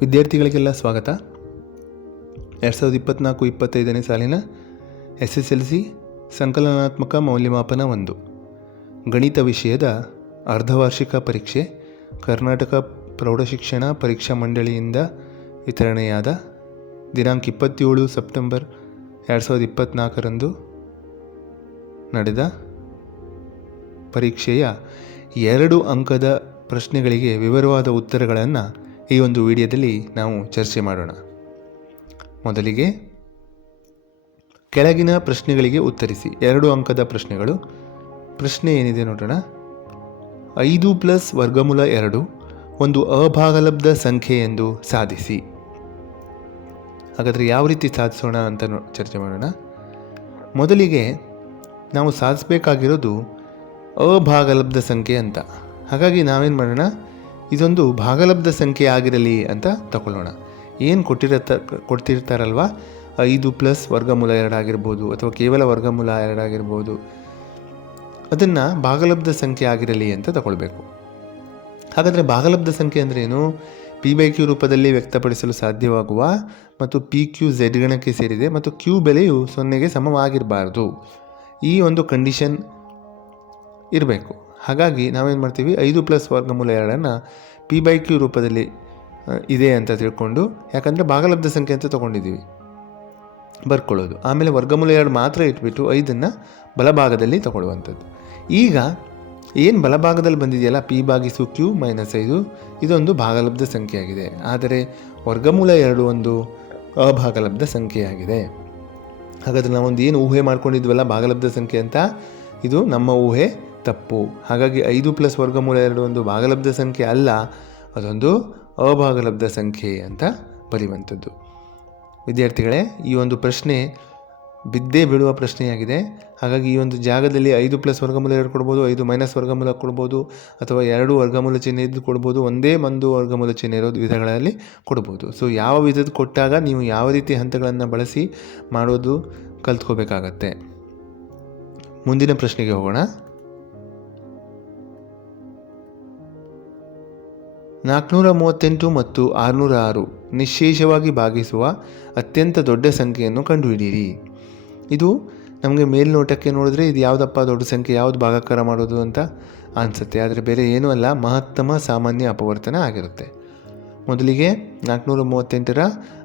ವಿದ್ಯಾರ್ಥಿಗಳಿಗೆಲ್ಲ ಸ್ವಾಗತ. ಎರಡು ಸಾವಿರದ ಇಪ್ಪತ್ತ್ನಾಲ್ಕು ಇಪ್ಪತ್ತೈದನೇ ಸಾಲಿನ ಎಸ್ ಎಸ್ ಎಲ್ ಸಿ ಸಂಕಲನಾತ್ಮಕ ಮೌಲ್ಯಮಾಪನ ಒಂದು. ಗಣಿತ ವಿಷಯದ ಅರ್ಧವಾರ್ಷಿಕ ಪರೀಕ್ಷೆ ಕರ್ನಾಟಕ ಪ್ರೌಢಶಿಕ್ಷಣ ಪರೀಕ್ಷಾ ಮಂಡಳಿಯಿಂದ ವಿತರಣೆಯಾದ ದಿನಾಂಕ ಇಪ್ಪತ್ತೇಳು ಸೆಪ್ಟೆಂಬರ್ ಎರಡು ಸಾವಿರದ ಇಪ್ಪತ್ತ್ನಾಲ್ಕರಂದು ನಡೆದ ಪರೀಕ್ಷೆಯ ಎರಡು ಅಂಕದ ಪ್ರಶ್ನೆಗಳಿಗೆ ವಿವರವಾದ ಉತ್ತರಗಳನ್ನು ಈ ಒಂದು ವಿಡಿಯೋದಲ್ಲಿ ನಾವು ಚರ್ಚೆ ಮಾಡೋಣ. ಮೊದಲಿಗೆ ಕೆಳಗಿನ ಪ್ರಶ್ನೆಗಳಿಗೆ ಉತ್ತರಿಸಿ. ಎರಡು ಅಂಕದ ಪ್ರಶ್ನೆಗಳು. ಪ್ರಶ್ನೆ ಏನಿದೆ ನೋಡೋಣ. ಐದು ಪ್ಲಸ್ ವರ್ಗಮೂಲ ಎರಡು ಒಂದು ಅಭಾಗಲಬ್ಧ ಸಂಖ್ಯೆ ಎಂದು ಸಾಧಿಸಿ. ಹಾಗಾದರೆ ಯಾವ ರೀತಿ ಸಾಧಿಸೋಣ ಅಂತ ಚರ್ಚೆ ಮಾಡೋಣ. ಮೊದಲಿಗೆ ನಾವು ಸಾಧಿಸಬೇಕಾಗಿರೋದು ಅಭಾಗಲಬ್ಧ ಸಂಖ್ಯೆ ಅಂತ. ಹಾಗಾಗಿ ನಾವೇನು ಮಾಡೋಣ? ಇದೊಂದು ಭಾಗಲಬ್ಧ ಸಂಖ್ಯೆ ಆಗಿರಲಿ ಅಂತ ತಗೊಳ್ಳೋಣ. ಏನು ಕೊಟ್ಟಿರತ್ತ ಕೊಡ್ತಿರ್ತಾರಲ್ವ? ಐದು ಪ್ಲಸ್ ವರ್ಗಮೂಲ ಎರಡಾಗಿರ್ಬೋದು ಅಥವಾ ಕೇವಲ ವರ್ಗಮೂಲ ಎರಡಾಗಿರ್ಬೋದು ಅದನ್ನು ಭಾಗಲಬ್ಧ ಸಂಖ್ಯೆ ಆಗಿರಲಿ ಅಂತ ತಗೊಳ್ಬೇಕು. ಹಾಗಾದರೆ ಭಾಗಲಬ್ಧ ಸಂಖ್ಯೆ ಅಂದ್ರೇನು ಪಿ ಬೈ ಕ್ಯೂ ರೂಪದಲ್ಲಿ ವ್ಯಕ್ತಪಡಿಸಲು ಸಾಧ್ಯವಾಗುವ ಮತ್ತು ಪಿ ಕ್ಯೂ ಝೆಡ್ ಗಣಕ್ಕೆ ಸೇರಿದೆ ಮತ್ತು ಕ್ಯೂ ಬೆಲೆಯು ಸೊನ್ನೆಗೆ ಸಮವಾಗಿರಬಾರ್ದು. ಈ ಒಂದು ಕಂಡೀಷನ್ ಇರಬೇಕು. ಹಾಗಾಗಿ ನಾವೇನು ಮಾಡ್ತೀವಿ? ಐದು ಪ್ಲಸ್ ವರ್ಗಮೂಲ ಎರಡನ್ನು ಪಿ ಬೈ ಕ್ಯೂ ರೂಪದಲ್ಲಿ ಇದೆ ಅಂತ ತಿಳ್ಕೊಂಡು, ಯಾಕಂದರೆ ಭಾಗಲಬ್ಧ ಸಂಖ್ಯೆ ಅಂತ ತೊಗೊಂಡಿದ್ದೀವಿ. ಬರ್ಕೊಳ್ಳೋದು. ಆಮೇಲೆ ವರ್ಗಮೂಲ ಎರಡು ಮಾತ್ರ ಇಟ್ಬಿಟ್ಟು ಐದನ್ನು ಬಲಭಾಗದಲ್ಲಿ ತೊಗೊಳ್ಳುವಂಥದ್ದು. ಈಗ ಏನು ಬಲಭಾಗದಲ್ಲಿ ಬಂದಿದೆಯಲ್ಲ? ಪಿ ಭಾಗಿಸು ಕ್ಯೂ ಮೈನಸ್ ಐದು, ಇದೊಂದು ಭಾಗಲಬ್ಧ ಸಂಖ್ಯೆಯಾಗಿದೆ. ಆದರೆ ವರ್ಗಮೂಲ ಎರಡು ಒಂದು ಅಭಾಗಲಬ್ಧ ಸಂಖ್ಯೆಯಾಗಿದೆ. ಹಾಗಾದರೆ ನಾವೊಂದು ಏನು ಊಹೆ ಮಾಡ್ಕೊಂಡಿದ್ವಲ್ಲ ಭಾಗಲಬ್ಧ ಸಂಖ್ಯೆ ಅಂತ? ಇದು ನಮ್ಮ ಊಹೆ. ತಪ್ಪು. ಹಾಗಾಗಿ ಐದು ಪ್ಲಸ್ ವರ್ಗಮೂಲ ಎರಡು ಒಂದು ಭಾಗಲಬ್ಧ ಸಂಖ್ಯೆ ಅಲ್ಲ, ಅದೊಂದು ಅಭಾಗಲಬ್ಧ ಸಂಖ್ಯೆ ಅಂತ ಬರೆಯುವಂಥದ್ದು. ವಿದ್ಯಾರ್ಥಿಗಳೇ, ಈ ಒಂದು ಪ್ರಶ್ನೆ ಬಿದ್ದೇ ಬೀಳುವ ಪ್ರಶ್ನೆಯಾಗಿದೆ. ಹಾಗಾಗಿ ಈ ಒಂದು ಜಾಗದಲ್ಲಿ ಐದು ಪ್ಲಸ್ ವರ್ಗಮೂಲ ಎರಡು ಕೊಡ್ಬೋದು, ಐದು ಮೈನಸ್ ವರ್ಗಮೂಲ ಕೊಡ್ಬೋದು, ಅಥವಾ ಎರಡು ವರ್ಗಮೂಲ ಚಿಹ್ನೆ ಇದ್ದು ಕೊಡ್ಬೋದು, ಒಂದೇ ಒಂದು ವರ್ಗಮೂಲ ಚಿಹ್ನೆ ಇರೋದು ವಿಧಗಳಲ್ಲಿ ಕೊಡ್ಬೋದು. ಸೊ ಯಾವ ವಿಧದ ಕೊಟ್ಟಾಗ ನೀವು ಯಾವ ರೀತಿ ಹಂತಗಳನ್ನು ಬಳಸಿ ಮಾಡೋದು ಕಲ್ತ್ಕೋಬೇಕಾಗತ್ತೆ? ಮುಂದಿನ ಪ್ರಶ್ನೆಗೆ ಹೋಗೋಣ. ನಾಲ್ಕುನೂರ ಮೂವತ್ತೆಂಟು ಮತ್ತು ಆರುನೂರ ಆರು ನಿಶ್ಶೇಷವಾಗಿ ಭಾಗಿಸುವ ಅತ್ಯಂತ ದೊಡ್ಡ ಸಂಖ್ಯೆಯನ್ನು ಕಂಡುಹಿಡಿಯಿರಿ. ಇದು ನಮಗೆ ಮೇಲ್ನೋಟಕ್ಕೆ ನೋಡಿದ್ರೆ ಇದು ಯಾವುದಪ್ಪ ದೊಡ್ಡ ಸಂಖ್ಯೆ, ಯಾವುದು ಭಾಗಾಕಾರ ಮಾಡೋದು ಅಂತ ಅನಿಸುತ್ತೆ. ಆದರೆ ಬೇರೆ ಏನೂ ಅಲ್ಲ, ಮಹತ್ತಮ ಸಾಮಾನ್ಯ ಅಪವರ್ತನ ಆಗಿರುತ್ತೆ. ಮೊದಲಿಗೆ ನಾಲ್ಕುನೂರ ಮೂವತ್ತೆಂಟರ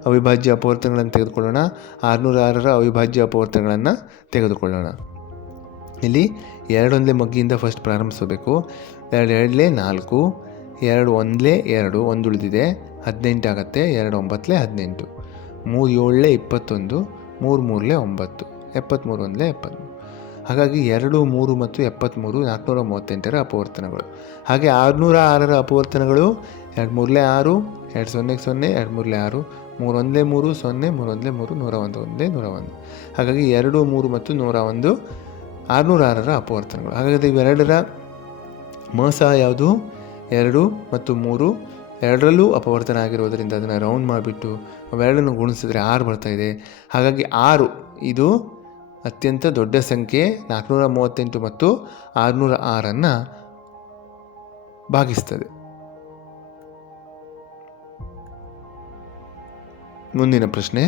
ಅವಿಭಾಜ್ಯ ಅಪವರ್ತನಗಳನ್ನು ತೆಗೆದುಕೊಳ್ಳೋಣ. ಆರುನೂರ ಆರರ ಅವಿಭಾಜ್ಯ ಅಪವರ್ತನಗಳನ್ನು ತೆಗೆದುಕೊಳ್ಳೋಣ. ಇಲ್ಲಿ ಎರಡೊಂದೇ ಮಗ್ಗಿಯಿಂದ ಫಸ್ಟ್ ಪ್ರಾರಂಭಿಸಬೇಕು. ಎರಡು ಎರಡಲೇ ನಾಲ್ಕು. ಎರಡು ಒಂದಲೇ ಎರಡು, ಒಂದು ಉಳಿದಿದೆ, ಹದಿನೆಂಟು ಆಗುತ್ತೆ, ಎರಡು ಒಂಬತ್ತಲೇ ಹದಿನೆಂಟು. ಮೂರು ಏಳಲೇ ಇಪ್ಪತ್ತೊಂದು, ಮೂರು ಮೂರಲೇ ಒಂಬತ್ತು, ಎಪ್ಪತ್ತ್ಮೂರು ಒಂದಲೇ ಎಪ್ಪತ್ತ್ಮೂರು. ಹಾಗಾಗಿ ಎರಡು, ಮೂರು ಮತ್ತು ಎಪ್ಪತ್ತ್ಮೂರು ನಾಲ್ಕುನೂರ ಮೂವತ್ತೆಂಟರ ಅಪವರ್ತನಗಳು. ಹಾಗೆ ಆರುನೂರ ಆರರ ಅಪವರ್ತನಗಳು, ಎರಡು ಮೂರಲೇ ಆರು, ಎರಡು ಸೊನ್ನೆಗೆ ಸೊನ್ನೆ, ಎರಡು ಮೂರಲೇ ಆರು ಮೂರೊಂದೇ ಮೂರು, ಸೊನ್ನೆ, ಮೂರು ಒಂದಲೇ ಮೂರು, ನೂರ ಒಂದು ಒಂದೇ ನೂರ ಒಂದು. ಹಾಗಾಗಿ ಎರಡು, ಮೂರು ಮತ್ತು ನೂರ ಒಂದು ಆರುನೂರ ಆರರ ಅಪವರ್ತನಗಳು. ಹಾಗಾದರೆ ಇವೆರಡರ ಮೋಸ ಯಾವುದು? ಎರಡು ಮತ್ತು ಮೂರು ಎರಡರಲ್ಲೂ ಅಪವರ್ತನ ಆಗಿರೋದರಿಂದ ಅದನ್ನು ರೌಂಡ್ ಮಾಡಿಬಿಟ್ಟು ಅವೆರಡನ್ನು ಗುಣಿಸಿದ್ರೆ ಆರು ಬರ್ತಾ ಇದೆ. ಹಾಗಾಗಿ ಆರು ಇದು ಅತ್ಯಂತ ದೊಡ್ಡ ಸಂಖ್ಯೆ. ನಾಲ್ಕುನೂರ ಮೂವತ್ತೆಂಟು ಮತ್ತು ಆರುನೂರ ಆರನ್ನು ಭಾಗಿಸ್ತದೆ. ಮುಂದಿನ ಪ್ರಶ್ನೆ.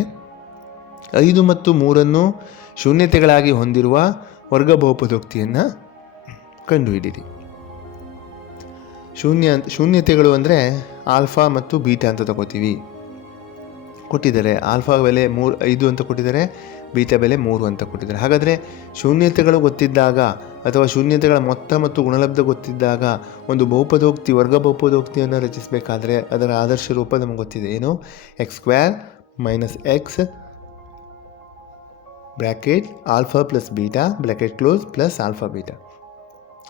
ಐದು ಮತ್ತು ಮೂರನ್ನು ಶೂನ್ಯತೆಗಳಾಗಿ ಹೊಂದಿರುವ ವರ್ಗ ಬಹುಪದೋಕ್ತಿಯನ್ನು ಕಂಡುಹಿಡಿಯಿರಿ. ಶೂನ್ಯ, ಶೂನ್ಯತೆಗಳು ಅಂದರೆ ಆಲ್ಫಾ ಮತ್ತು ಬೀಟಾ ಅಂತ ತಗೋತೀವಿ. ಕೊಟ್ಟಿದ್ದಾರೆ. ಆಲ್ಫಾ ಬೆಲೆ ಮೂರು, ಐದು ಅಂತ ಕೊಟ್ಟಿದ್ದಾರೆ. ಬೀಟಾ ಬೆಲೆ ಮೂರು ಅಂತ ಕೊಟ್ಟಿದ್ದಾರೆ. ಹಾಗಾದರೆ ಶೂನ್ಯತೆಗಳು ಗೊತ್ತಿದ್ದಾಗ ಅಥವಾ ಶೂನ್ಯತೆಗಳ ಮೊತ್ತ ಮತ್ತು ಗುಣಲಬ್ಧ ಗೊತ್ತಿದ್ದಾಗ ಒಂದು ಬಹುಪದೋಕ್ತಿ, ವರ್ಗ ಬಹುಪದೋಕ್ತಿಯನ್ನು ರಚಿಸಬೇಕಾದ್ರೆ ಅದರ ಆದರ್ಶ ರೂಪ ನಮಗೆ ಗೊತ್ತಿದೆ. ಏನು? X square minus x bracket alpha plus beta bracket close plus alpha beta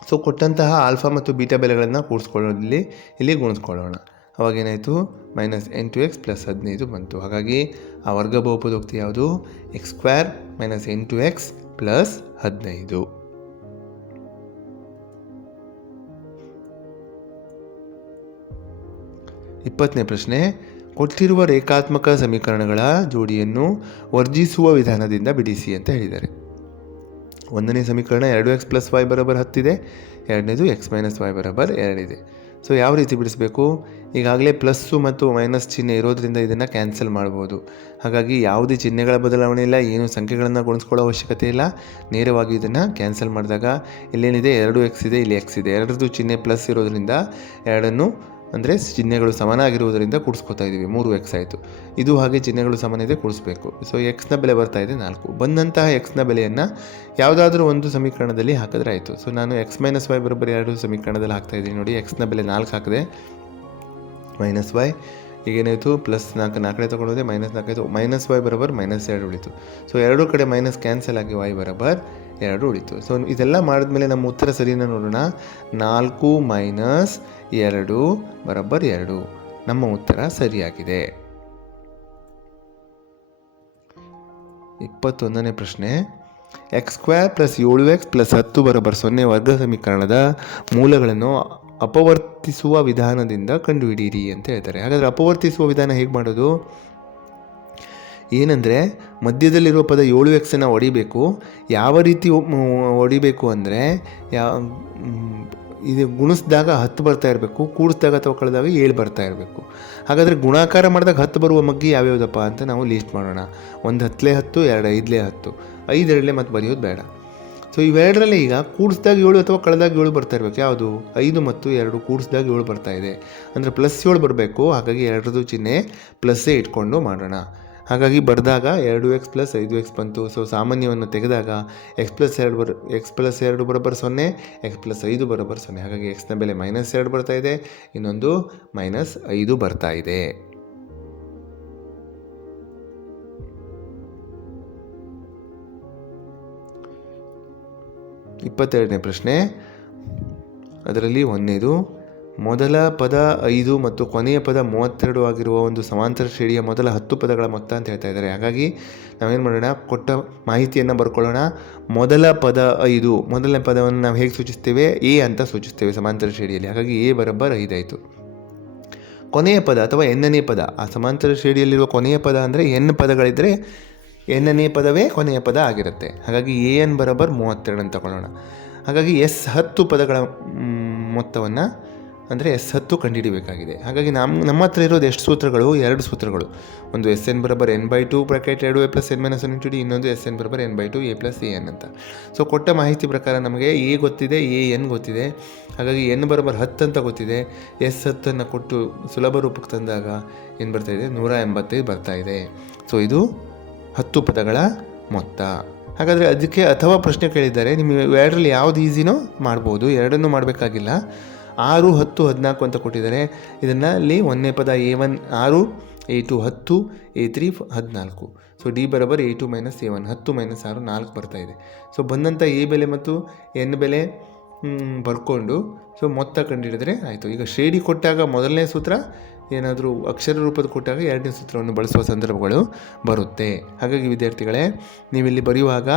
so ಕೊಟ್ಟಂತಹ ಆಲ್ಫಾ ಮತ್ತು ಬೀಟಾ ಬೆಲೆಗಳನ್ನು ಕೂಡಿಸ್ಕೊಳ್ಳೋದ್ರಲ್ಲಿ ಇಲ್ಲಿ ಗುಣಿಸ್ಕೊಳ್ಳೋಣ. ಅವಾಗೇನಾಯಿತು ಮೈನಸ್ ಎಂಟು ಎಕ್ಸ್ ಪ್ಲಸ್ ಹದಿನೈದು ಬಂತು. ಹಾಗಾಗಿ ಆ ವರ್ಗ ಬಹುಪದೋಕ್ತಿ ಯಾವುದು? ಎಕ್ಸ್ ಸ್ಕ್ವೇರ್ ಮೈನಸ್ ಎಂಟು ಎಕ್ಸ್ ಪ್ಲಸ್ ಹದಿನೈದು. ಇಪ್ಪತ್ತನೇ ಪ್ರಶ್ನೆ. ಕೊಟ್ಟಿರುವ ರೇಖಾತ್ಮಕ ಸಮೀಕರಣಗಳ ಜೋಡಿಯನ್ನು ವರ್ಜಿಸುವ ವಿಧಾನದಿಂದ ಬಿಡಿಸಿ ಅಂತ ಹೇಳಿದ್ದಾರೆ. ಒಂದನೇ ಸಮೀಕರಣ ಎರಡು ಎಕ್ಸ್ ಪ್ಲಸ್ ವೈ ಬರೋಬರ್ ಹತ್ತಿದೆ, ಎರಡನೇದು ಎಕ್ಸ್ ಮೈನಸ್ ವೈ ಬರೋಬರ್ ಎರಡಿದೆ. ಸೊ ಯಾವ ರೀತಿ ಬಿಡಿಸಬೇಕು? ಈಗಾಗಲೇ ಪ್ಲಸ್ಸು ಮತ್ತು ಮೈನಸ್ ಚಿಹ್ನೆ ಇರೋದ್ರಿಂದ ಇದನ್ನು ಕ್ಯಾನ್ಸಲ್ ಮಾಡ್ಬೋದು. ಹಾಗಾಗಿ ಯಾವುದೇ ಚಿಹ್ನೆಗಳ ಬದಲಾವಣೆ ಇಲ್ಲ, ಏನು ಸಂಖ್ಯೆಗಳನ್ನು ಗುಣಿಸ್ಕೊಳ್ಳೋ ಅವಶ್ಯಕತೆ ಇಲ್ಲ. ನೇರವಾಗಿ ಇದನ್ನು ಕ್ಯಾನ್ಸಲ್ ಮಾಡಿದಾಗ ಇಲ್ಲೇನಿದೆ? ಎರಡು ಎಕ್ಸ್ ಇದೆ, ಇಲ್ಲಿ ಎಕ್ಸ್ ಇದೆ. ಎರಡರದ್ದು ಚಿಹ್ನೆ ಪ್ಲಸ್ ಇರೋದ್ರಿಂದ ಎರಡನ್ನು ಅಂದರೆ ಚಿಹ್ನೆಗಳು ಸಮಾನ ಆಗಿರುವುದರಿಂದ ಕೂಡಿಸ್ಕೊತಾ ಇದ್ದೀವಿ. ಮೂರು ಎಕ್ಸ್ ಆಯಿತು. ಇದು ಹಾಗೆ ಚಿಹ್ನೆಗಳು ಸಮಾನ ಇದೆ, ಕೂಡಿಸ್ಬೇಕು. ಸೊ ಎಕ್ಸ್ನ ಬೆಲೆ ಬರ್ತಾ ಇದೆ ನಾಲ್ಕು. ಬಂದಂತಹ ಎಕ್ಸ್ನ ಬೆಲೆಯನ್ನು ಯಾವುದಾದ್ರೂ ಒಂದು ಸಮೀಕರಣದಲ್ಲಿ ಹಾಕಿದ್ರೆ ಆಯಿತು. ಸೊ ನಾನು ಎಕ್ಸ್ ಮೈನಸ್ ವೈ ಬರೋಬ್ಬರಿ ಎರಡು ಸಮೀಕರಣದಲ್ಲಿ ಹಾಕ್ತಾ ಇದ್ದೀನಿ ನೋಡಿ. ಎಕ್ಸ್ನ ಬೆಲೆ ನಾಲ್ಕು ಹಾಕಿದೆ. ಮೈನಸ್ ವೈ ಈಗೇನಾಯಿತು ಪ್ಲಸ್ ನಾಲ್ಕು, ನಾಲ್ಕನೇ ತೊಗೊಂಡೋದೆ ಮೈನಸ್ ನಾಲ್ಕಾಯಿತು ಮೈನಸ್ ವೈ ಬರೋಬರ್ ಮೈನಸ್ ಎರಡು ಉಳಿತು. ಸೊ ಎರಡೂ ಕಡೆ ಮೈನಸ್ ಕ್ಯಾನ್ಸಲ್ ಆಗಿ ವೈ ಬರೋಬರ್ ಎರಡು ಉಳಿತು. ಸೊ ಇದೆಲ್ಲ ಮಾಡಿದ್ಮೇಲೆ ನಮ್ಮ ಉತ್ತರ ಸರಿನ ನೋಡೋಣ. ನಾಲ್ಕು ಮೈನಸ್ ಎರಡು ಬರೋಬ್ಬರ್ ಎರಡು. ನಮ್ಮ ಉತ್ತರ ಸರಿಯಾಗಿದೆ. ಇಪ್ಪತ್ತೊಂದನೇ ಪ್ರಶ್ನೆ. ಎಕ್ಸ್ ಸ್ಕ್ವೇರ್ ಪ್ಲಸ್ ಏಳು ಎಕ್ಸ್ ಪ್ಲಸ್ ಹತ್ತು ಬರೋಬ್ಬರ್ ಸೊನ್ನೆ ವರ್ಗ ಸಮೀಕರಣದ ಮೂಲಗಳನ್ನು ಅಪವರ್ತಿಸುವ ವಿಧಾನದಿಂದ ಕಂಡುಹಿಡಿಯಿರಿ ಅಂತ ಹೇಳ್ತಾರೆ. ಹಾಗಾದರೆ ಅಪವರ್ತಿಸುವ ವಿಧಾನ ಹೇಗೆ ಮಾಡೋದು? ಏನಂದರೆ, ಮಧ್ಯದಲ್ಲಿರುವ ಪದ ಏಳು ಎಕ್ಸನ್ನು ಹೊಡಿಬೇಕು ಯಾವ ರೀತಿ ಹೊಡಿಬೇಕು ಅಂದರೆ, ಯಾ ಇದು ಗುಣಿಸಿದಾಗ ಹತ್ತು ಬರ್ತಾ ಇರಬೇಕು, ಕೂಡಿಸಿದಾಗ ಅಥವಾ ಕಳೆದಾಗ ಏಳು ಬರ್ತಾ ಇರಬೇಕು. ಹಾಗಾದರೆ ಗುಣಾಕಾರ ಮಾಡಿದಾಗ ಹತ್ತು ಬರುವ ಮಗ್ಗಿ ಯಾವ್ಯಾವುದಪ್ಪ ಅಂತ ನಾವು ಲೀಸ್ಟ್ ಮಾಡೋಣ. ಒಂದು ಹತ್ತಲೇ ಹತ್ತು, ಎರಡು ಐದಲೇ ಹತ್ತು. ಐದರಲ್ಲೇ ಮತ್ತೆ ಬರೆಯೋದು ಬೇಡ. ಸೊ ಇವೆರಡರಲ್ಲಿ ಈಗ ಕೂಡಿಸಿದಾಗ ಏಳು ಅಥವಾ ಕಳೆದಾಗ ಏಳು ಬರ್ತಾ ಇರಬೇಕು. ಯಾವುದು? ಐದು ಮತ್ತು ಎರಡು ಕೂಡಿಸಿದಾಗ ಏಳು ಬರ್ತಾ ಇದೆ. ಅಂದರೆ ಪ್ಲಸ್ ಏಳು ಬರಬೇಕು, ಹಾಗಾಗಿ ಎರಡರದು ಚಿಹ್ನೆ ಪ್ಲಸ್ಸೇ ಇಟ್ಕೊಂಡು ಮಾಡೋಣ. ಹಾಗಾಗಿ ಬರೆದಾಗ ಎರಡು ಎಕ್ಸ್ ಪ್ಲಸ್ ಐದು ಎಕ್ಸ್ ಬಂತು. ಸೊ ಸಾಮಾನ್ಯವನ್ನು ತೆಗೆದಾಗ ಎಕ್ಸ್ ಪ್ಲಸ್ ಎರಡು ಬರ ಎಕ್ಸ್ ಪ್ಲಸ್ ಎರಡು ಬರೋಬ್ಬರ ಸೊನ್ನೆ ಎಕ್ಸ್ ಪ್ಲಸ್ ಐದು ಬರೋಬ್ಬರ ಸೊನ್ನೆ. ಹಾಗಾಗಿ ಎಕ್ಸ್ನ ಬೆಲೆ ಮೈನಸ್ ಎರಡು ಬರ್ತಾ ಇದೆ, ಇನ್ನೊಂದು ಮೈನಸ್ ಐದು ಬರ್ತಾ ಇದೆ. ಇಪ್ಪತ್ತೆರಡನೇ ಪ್ರಶ್ನೆ. ಅದರಲ್ಲಿ ಒಂದನೇದು ಮೊದಲ ಪದ ಐದು ಮತ್ತು ಕೊನೆಯ ಪದ ಮೂವತ್ತೆರಡು ಆಗಿರುವ ಒಂದು ಸಮಾಂತರ ಶ್ರೇಣಿಯ ಮೊದಲ ಹತ್ತು ಪದಗಳ ಮೊತ್ತ ಅಂತ ಹೇಳ್ತಾ ಇದ್ದಾರೆ. ಹಾಗಾಗಿ ನಾವೇನು ಮಾಡೋಣ? ಕೊಟ್ಟ ಮಾಹಿತಿಯನ್ನು ಬರ್ಕೊಳ್ಳೋಣ. ಮೊದಲ ಪದ ಐದು, ಮೊದಲನೇ ಪದವನ್ನು ನಾವು ಹೇಗೆ ಸೂಚಿಸ್ತೇವೆ? ಎ ಅಂತ ಸೂಚಿಸ್ತೇವೆ ಸಮಾಂತರ ಶ್ರೇಣಿಯಲ್ಲಿ. ಹಾಗಾಗಿ ಎ ಬರೋಬ್ಬರ್ ಐದಾಯಿತು ಕೊನೆಯ ಪದ ಅಥವಾ ಎನ್ನನೇ ಪದ? ಆ ಸಮಾಂತರ ಶ್ರೇಣಿಯಲ್ಲಿರುವ ಕೊನೆಯ ಪದ ಅಂದರೆ ಎನ್ ಪದಗಳಿದ್ದರೆ ಎನ್ನನೇ ಪದವೇ ಕೊನೆಯ ಪದ ಆಗಿರುತ್ತೆ. ಹಾಗಾಗಿ ಎ ಎನ್ ಬರೋಬ್ಬರ್ ಮೂವತ್ತೆರಡು ಅಂತ ತಗೊಳ್ಳೋಣ. ಹಾಗಾಗಿ ಎಸ್ ಹತ್ತು ಪದಗಳ ಮೊತ್ತವನ್ನು ಅಂದರೆ ಎಸ್ ಹತ್ತು ಕಂಡುಹಿಡಿಬೇಕಾಗಿದೆ. ಹಾಗಾಗಿ ನಮ್ಮ ನಮ್ಮ ಹತ್ರ ಇರೋದು ಎಷ್ಟು ಸೂತ್ರಗಳು? ಎರಡು ಸೂತ್ರಗಳು. ಒಂದು ಎಸ್ ಎನ್ ಬರೋಬರ್ ಎನ್ ಬೈ ಟು ಬ್ರಾಕೆಟ್ ಎರಡು A plus N minus one into D ಇನ್ನೊಂದು S N ಬರೋಬರ್ N by two A plus A N ಅಂತ. ಸೊ ಕೊಟ್ಟ ಮಾಹಿತಿ ಪ್ರಕಾರ ನಮಗೆ ಎ ಗೊತ್ತಿದೆ ಎ ಎನ್ ಗೊತ್ತಿದೆ. ಹಾಗಾಗಿ ಎನ್ ಬರೋಬರ್ ಹತ್ತು ಅಂತ ಗೊತ್ತಿದೆ. ಎಸ್ ಹತ್ತನ್ನು ಕೊಟ್ಟು ಸುಲಭ ರೂಪಕ್ಕೆ ತಂದಾಗ ಏನು ಬರ್ತಾ ಇದೆ? ನೂರ ಎಂಬತ್ತೈದು ಬರ್ತಾ ಇದೆ. ಸೊ ಇದು ಹತ್ತು ಪದಗಳ ಮೊತ್ತ. ಹಾಗಾದರೆ ಅದಕ್ಕೆ ಅಥವಾ ಪ್ರಶ್ನೆ ಕೇಳಿದ್ದಾರೆ. ನಿಮಗೆ ಎರಡರಲ್ಲಿ ಯಾವ್ದು ಈಸಿನೋ ಮಾಡ್ಬೋದು. ಎರಡನ್ನೂ ಮಾಡಬೇಕಾಗಿಲ್ಲ. ಆರು ಹತ್ತು ಹದಿನಾಲ್ಕು ಅಂತ ಕೊಟ್ಟಿದ್ದಾರೆ. ಇದನ್ನು ಅಲ್ಲಿ ಒಂದನೇ ಪದ ಎ ಒನ್, ಆರು, ಎ ಟು ಹತ್ತು, ಎ ತ್ರೀ, ಹದಿನಾಲ್ಕು. So D ಬರೋಬರ್ A two minus A one, ಹತ್ತು ಮೈನಸ್ ಆರು, ನಾಲ್ಕು ಬರ್ತಾ ಇದೆ. ಸೊ ಬಂದಂಥ ಎ ಬೆಲೆ ಮತ್ತು ಎನ್ ಬೆಲೆ ಬರ್ಕೊಂಡು ಸೊ ಮೊತ್ತ ಕಂಡುಹಿಡಿದ್ರೆ ಆಯಿತು. ಈಗ ಶ್ರೇಡಿ ಕೊಟ್ಟಾಗ ಮೊದಲನೇ ಸೂತ್ರ, ಏನಾದರೂ ಅಕ್ಷರ ರೂಪದ ಕೊಟ್ಟಾಗ ಎರಡನೇ ಸೂತ್ರವನ್ನು ಬಳಸುವ ಸಂದರ್ಭಗಳು ಬರುತ್ತೆ. ಹಾಗಾಗಿ ವಿದ್ಯಾರ್ಥಿಗಳೇ, ನೀವಿಲ್ಲಿ ಬರೆಯುವಾಗ,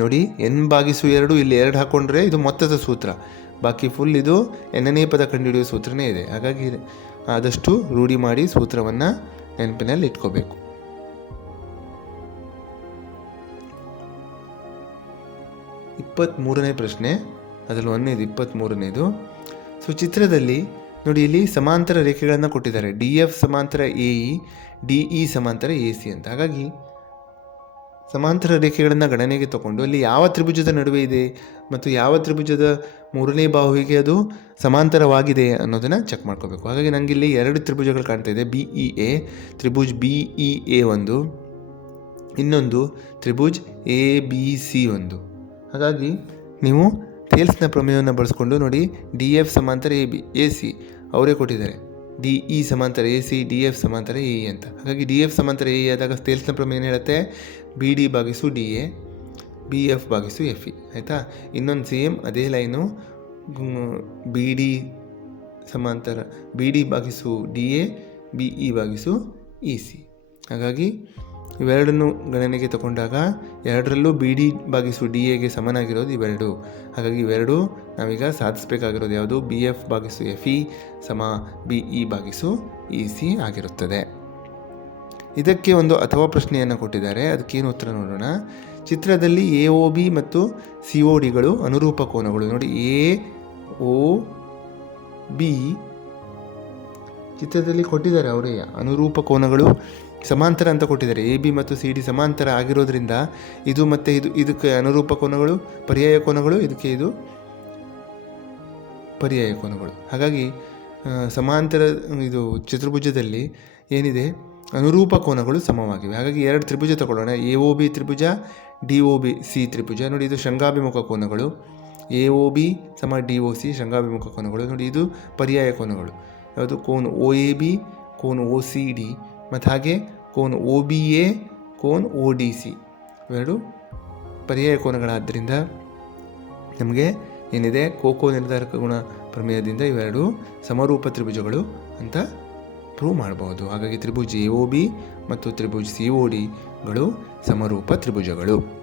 ನೋಡಿ, ಎನ್ ಬಾಗಿಸು ಎರಡು, ಇಲ್ಲಿ ಎರಡು ಹಾಕ್ಕೊಂಡ್ರೆ ಇದು ಮೊತ್ತದ ಸೂತ್ರ. ಬಾಕಿ ಫುಲ್ ಇದು ಎನ್ನನೇ ಪದ ಕಂಡುಹಿಡಿಯುವ ಸೂತ್ರನೇ ಇದೆ. ಹಾಗಾಗಿ ಆದಷ್ಟು ರೂಢಿ ಮಾಡಿ ಸೂತ್ರವನ್ನು ನೆನಪಿನಲ್ಲಿ ಇಟ್ಕೋಬೇಕು. ಇಪ್ಪತ್ತ್ಮೂರನೇ ಪ್ರಶ್ನೆ, ಅದರಲ್ಲಿ ಒಂದನೇದು ಇಪ್ಪತ್ತ್ಮೂರನೇದು ಸೊ ಚಿತ್ರದಲ್ಲಿ ನೋಡಿ, ಇಲ್ಲಿ ಸಮಾಂತರ ರೇಖೆಗಳನ್ನು ಕೊಟ್ಟಿದ್ದಾರೆ. ಡಿ ಎಫ್ ಸಮಾಂತರ ಎ ಇ ಡಿ ಇ ಸಮಾಂತರ ಎ ಸಿ ಅಂತ. ಹಾಗಾಗಿ ಸಮಾಂತರ ರೇಖೆಗಳನ್ನು ಗಣನೆಗೆ ತಗೊಂಡು ಅಲ್ಲಿ ಯಾವ ತ್ರಿಭುಜದ ನಡುವೆ ಇದೆ ಮತ್ತು ಯಾವ ತ್ರಿಭುಜದ ಮೂರನೇ ಬಾಹುವಿಗೆ ಅದು ಸಮಾಂತರವಾಗಿದೆ ಅನ್ನೋದನ್ನು ಚೆಕ್ ಮಾಡ್ಕೋಬೇಕು. ಹಾಗಾಗಿ ನನಗೆ ಇಲ್ಲಿ ಎರಡು ತ್ರಿಭುಜಗಳು ಕಾಣ್ತಾ ಇದೆ. ಬಿ ಇ ಎ ತ್ರಿಭುಜ್ ಬಿ ಇ ಎ ಒಂದು. ಇನ್ನೊಂದು ತ್ರಿಭುಜ್ ಎ ಬಿ ಸಿ ಒಂದು. ಹಾಗಾಗಿ ನೀವು ಟೇಲ್ಸ್ನ ಪ್ರಮೇಯವನ್ನು ಬಳಸ್ಕೊಂಡು ನೋಡಿ ಡಿ ಎಫ್ ಸಮಾಂತರ ಎ ಬಿ ಎ ಸಿ ಅವರೇ ಕೊಟ್ಟಿದ್ದಾರೆ. ಡಿ ಇ ಸಮಾಂತರ ಎ ಸಿ ಡಿ ಎಫ್ ಸಮಾಂತರ ಎ ಇ ಅಂತ. ಹಾಗಾಗಿ ಡಿ ಎಫ್ ಸಮಾಂತರ ಎ ಇ ಆದಾಗ ಟೇಲ್ಸ್ನ ಪ್ರಮೇಯ ಏನು ಹೇಳುತ್ತೆ? ಬಿ ಡಿ ಭಾಗಿಸು ಡಿ ಎ ಬಿ ಎಫ್ ಭಾಗಿಸು ಎಫ್ ಇ ಆಯಿತಾ? ಇನ್ನೊಂದು ಸೇಮ್ ಅದೇ ಲೈನು ಬಿ ಡಿ ಸಮಾಂತರ ಬಿ ಡಿ ಭಾಗಿಸು ಡಿ ಎ ಬಿ ಇ ಭಾಗಿಸು ಇ ಸಿ ಹಾಗಾಗಿ ಇವೆರಡನ್ನು ಗಣನೆಗೆ ತಗೊಂಡಾಗ ಎರಡರಲ್ಲೂ ಬಿ ಡಿ ಭಾಗಿಸು ಡಿ ಎಗೆ ಸಮನಾಗಿರೋದು ಇವೆರಡು. ಹಾಗಾಗಿ ಇವೆರಡು ನಾವೀಗ ಸಾಧಿಸಬೇಕಾಗಿರೋದು ಯಾವುದು? ಬಿ ಎಫ್ ಭಾಗಿಸು ಎಫ್ ಇ ಸಮ ಬಿ ಇ ಭಾಗಿಸು ಇ ಸಿ ಆಗಿರುತ್ತದೆ. ಇದಕ್ಕೆ ಒಂದು ಅಥವಾ ಪ್ರಶ್ನೆಯನ್ನು ಕೊಟ್ಟಿದ್ದಾರೆ. ಅದಕ್ಕೇನು ಉತ್ತರ ನೋಡೋಣ. ಚಿತ್ರದಲ್ಲಿ ಎ ಒ ಬಿ ಮತ್ತು ಸಿ ಒ ಡಿಗಳು ಅನುರೂಪ ಕೋನಗಳು. ನೋಡಿ ಎ ಒ ಬಿ ಚಿತ್ರದಲ್ಲಿ ಕೊಟ್ಟಿದ್ದಾರೆ ಅವರೇ, ಅನುರೂಪ ಕೋನಗಳು ಸಮಾಂತರ ಅಂತ ಕೊಟ್ಟಿದ್ದಾರೆ. ಎ ಬಿ ಮತ್ತು ಸಿ ಡಿ ಸಮಾಂತರ ಆಗಿರೋದ್ರಿಂದ ಇದು ಮತ್ತು ಇದು, ಇದಕ್ಕೆ ಅನುರೂಪ ಕೋನಗಳು, ಪರ್ಯಾಯ ಕೋನಗಳು, ಇದಕ್ಕೆ ಇದು ಪರ್ಯಾಯ ಕೋನಗಳು. ಹಾಗಾಗಿ ಸಮಾಂತರ, ಇದು ಚತುರ್ಭುಜದಲ್ಲಿ ಏನಿದೆ? ಅನುರೂಪ ಕೋನಗಳು ಸಮವಾಗಿವೆ. ಹಾಗಾಗಿ ಎರಡು ತ್ರಿಭುಜ ತಗೊಳ್ಳೋಣ. ಎ ಒ ಬಿ ತ್ರಿಭುಜ, ಡಿ ಒ ಬಿ ಸಿ ತ್ರಿಭುಜ. ನೋಡಿ, ಇದು ಶೃಂಗಾಭಿಮುಖ ಕೋನಗಳು. ಎ ಒ ಬಿ ಸಮ ಡಿ ಒ ಸಿ ಶೃಂಗಾಭಿಮುಖ ಕೋನಗಳು. ನೋಡಿ, ಇದು ಪರ್ಯಾಯ ಕೋನಗಳು. ಯಾವುದು? ಕೋನ್ ಒ ಎ ಬಿ, ಕೋನ್ ಒ ಸಿ ಡಿ. ಮತ್ತು ಹಾಗೆ ಕೋನ್ ಒ ಬಿ ಎ, ಕೋನ್ ಒ ಡಿ ಸಿ. ಇವೆರಡು ಪರ್ಯಾಯ ಕೋನಗಳಾದ್ದರಿಂದ ನಮಗೆ ಏನಿದೆ? ಕೋಕೋ ನಿರ್ಧಾರಕ ಗುಣ ಪ್ರಮೇಯದಿಂದ ಇವೆರಡು ಸಮರೂಪ ತ್ರಿಭುಜಗಳು ಅಂತ ಪ್ರೂವ್ ಮಾಡಬಹುದು ಹಾಗಾಗಿ ತ್ರಿಭುಜ ಎ ಬಿ ಮತ್ತು ತ್ರಿಭುಜ ಸಿ ಒ ಡಿಗಳು ಸಮರೂಪ ತ್ರಿಭುಜಗಳು.